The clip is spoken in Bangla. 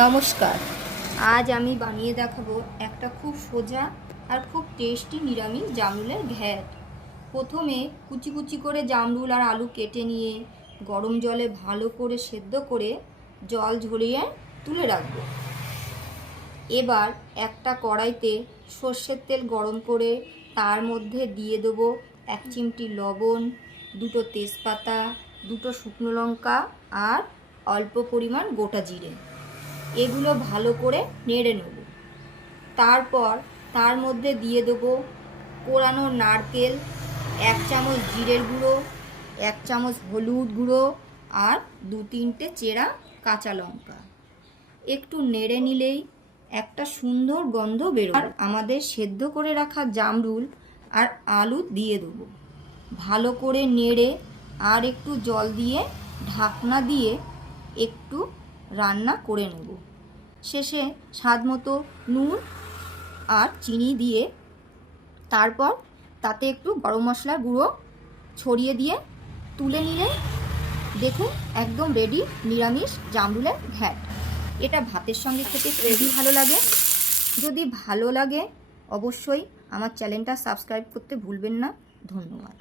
নমস্কার। আজ আমি বানিয়ে দেখাবো একটা খুব সোজা আর খুব টেস্টি নিরামিষ জামরুলের ঘ্যাট। প্রথমে কুচি কুচি করে জামরুল আর আলু কেটে নিয়ে গরম জলে ভালো করে সেদ্ধ করে জল ঝরিয়ে তুলে রাখব। এবার একটা কড়াইতে সর্ষের তেল গরম করে তার মধ্যে দিয়ে দেবো এক চিমটি লবণ, দুটো তেজপাতা, দুটো শুকনো লঙ্কা আর অল্প পরিমাণ গোটা জিরে। এগুলো ভালো করে নেড়ে নেব। তারপর তার মধ্যে দিয়ে দেবো কোরানো নারকেল, এক চামচ জিরের গুঁড়ো, এক চামচ হলুদ গুঁড়ো আর দু তিনটে চেরা কাঁচা লঙ্কা। একটু নেড়ে নিলেই একটা সুন্দর গন্ধ বেরো আর আমাদের সেদ্ধ করে রাখা জামরুল আর আলু দিয়ে দেবো। ভালো করে নেড়ে আর একটু জল দিয়ে ঢাকনা দিয়ে একটু রান্না করে নেব। শেষে স্বাদ মতো নুন আর চিনি দিয়ে তারপর তাতে একটু গরম মশলার গুঁড়ো ছড়িয়ে দিয়ে তুলে নিলে দেখুন একদম রেডি নিরামিষ জামরুলের ঘ্যাট এটা ভাতের সঙ্গে খেতে রেডি ভালো লাগে। যদি ভালো লাগে, অবশ্যই আমার চ্যানেলটা সাবস্ক্রাইব করতে ভুলবেন না। ধন্যবাদ।